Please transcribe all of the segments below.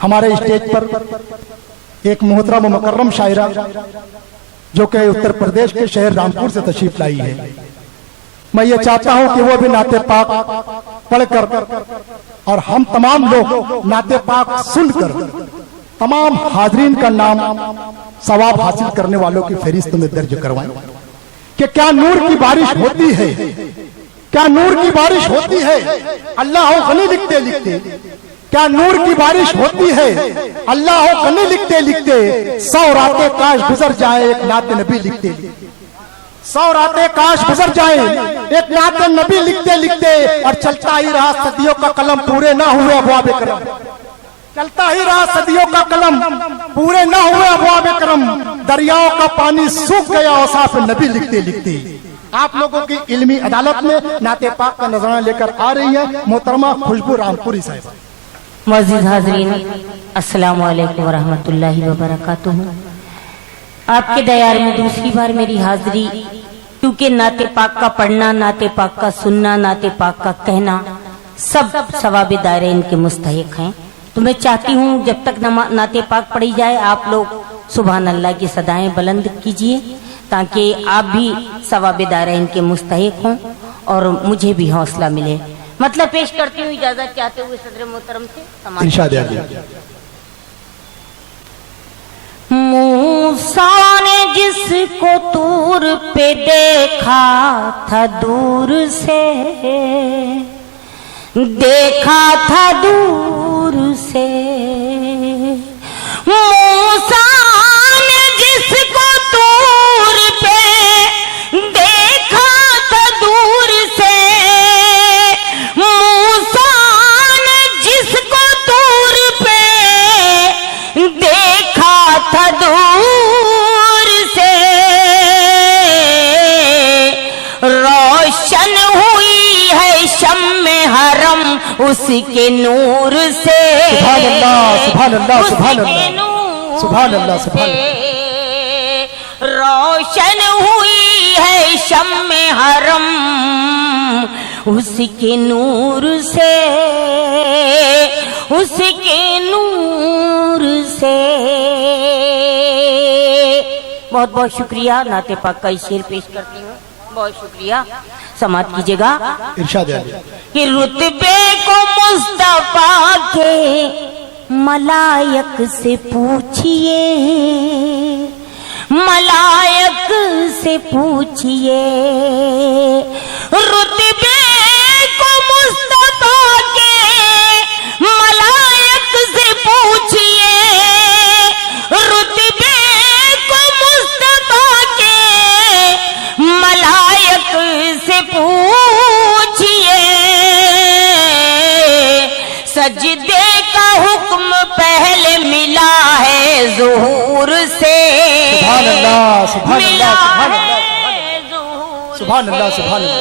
हमारे स्टेज पर एक मोहतरम मुकर्रम शायरा जो कि उत्तर प्रदेश के शहर रामपुर से तशरीफ लाई है। मैं ये चाहता हूं कि वो भी नाते पाक पढ़कर और हम तमाम लोग नाते पाक सुनकर तमाम हाजरीन का नाम सवाब हासिल करने वालों की फहरिस्त में दर्ज करवाएं कि क्या नूर की बारिश होती है, क्या नूर की बारिश होती है। अल्लाह गनी लिखते लिखते क्या नूर की बारिश होती है। अल्लाह गनी लिखते लिखते 100 रातें काश गुजर जाए एक नाते नबी लिखते लिखते 100 रातें काश गुजर जाए एक नाते नबी लिखते लिखते। और चलता ही रहा सदियों का कलम पूरे ना हुए अबवाब करम, चलता ही रहा सदियों का कलम पूरे ना हुए अबवाब करम। दरियाओं का पानी सूख गया औसाफ नबी लिखते लिखते। आप लोगों की इल्मी अदालत में नाते पाक का नजराना लेकर आ रही है मोहतरमा खुशबू रामपुरी साहिबा। मज़ीद हाज़रीन, अस्सलामु अलैकुम वरहमतुल्लाहि वबरकातुहू। आपके दयार में दूसरी बार मेरी हाजिरी, क्योंकि नाते पाक का पढ़ना, नाते पाक का सुनना, नाते पाक का कहना सब सवाब दायरे इनके मुस्तहिक हैं। तो मैं चाहती हूँ जब तक नाते पाक पढ़ी जाए आप लोग सुभान अल्लाह की सदाएं बुलंद कीजिए, ताकि आप भी सवाब दायरे इनके मुस्तहिक हों और मुझे भी हौसला मिले। मतलब पेश करती हूँ इजाजत चाहते हुए सदर मोहतरम से। मूसा ने जिसको तूर पे देखा था दूर से, देखा था दूर से। मूसा ने जिसको तूर पे देखा था दूर से, मूसा ने जिसको तूर पे देखा था दूर से, रोशन हुई है शम्मे हरम उसके नूर से। सुभान अल्लाह, सुभान अल्लाह, सुभान अल्लाह, सुभान अल्लाह, सुभान अल्लाह। रोशन हुई है शम्मे हरम उसके नूर से, उसके नूर से। बहुत बहुत शुक्रिया। नाते पाक का शेर पेश करती हूँ। बहुत शुक्रिया। समात कीजिएगा। इरशाद है कि रुतबे को मुस्तफा के मलायक से पूछिए, मलायक से पूछिए। रुतबे को मुस्तफा के मलायक से पूछिए, रुतबे को मुस्तफा के मलायक से पूछिए। सजदे का हुक्म पहले मिला है ज़ुहूर से। सुभान अल्लाह, सुभान अल्लाह, सुभान अल्लाह, सुभान अल्लाह, सुभान अल्लाह।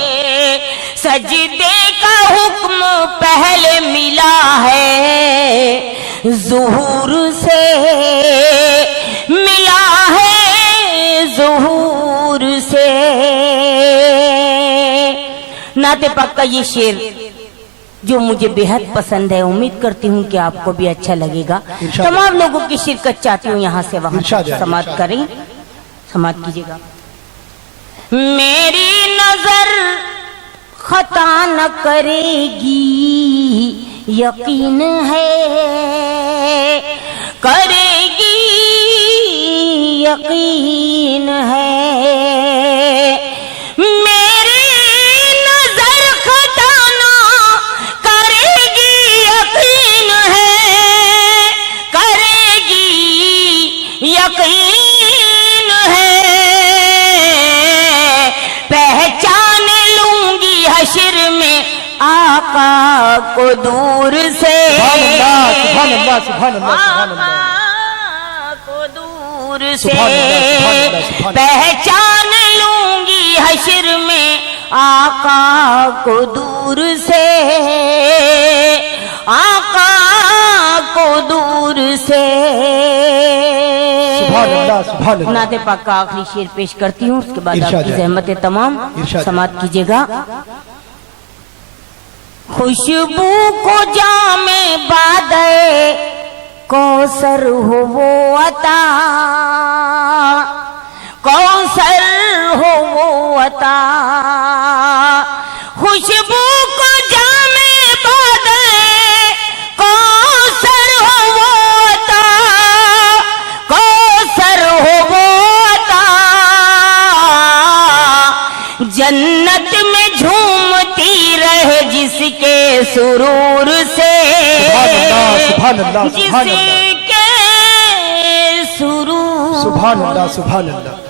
सजदे का हुक्म पहले मिला है ज़ुहूर से, मिला है ज़ुहूर से। नाते पाक का ये शेर जो मुझे बेहद पसंद है, उम्मीद करती हूँ कि आपको भी अच्छा लगेगा। तमाम लोगों की शिरकत चाहती हूँ यहाँ से वहाँ समाप्त करें। समाप्त कीजिएगा। मेरी नजर खता न करेगी यकीन है, करेगी यकीन है। यकीन है पहचान लूंगी हश्र में आका को दूर से। सुभान अल्लाह, सुभान अल्लाह, सुभान अल्लाह, आका को दूर से पहचान लूंगी हश्र में आका को दूर से, आका को दूर से। नाते पाक का आखिरी शेर पेश करती हूँ, उसके बाद आपकी ज़हमतें तमाम समाप्त कीजिएगा। खुशबू को जामे बादे कौसर हो वो अता, कौसर हो वो अता, खुशबू को जामे बादल, कौसर हो वो अता, कौसर हो वो अता, जन्नत में झूमती रहे जिसके सुरूर से, सुभान अल्लाह, सुभान अल्लाह, जिसके सुरूर, सुभान अल्लाह, सुभान अल्लाह।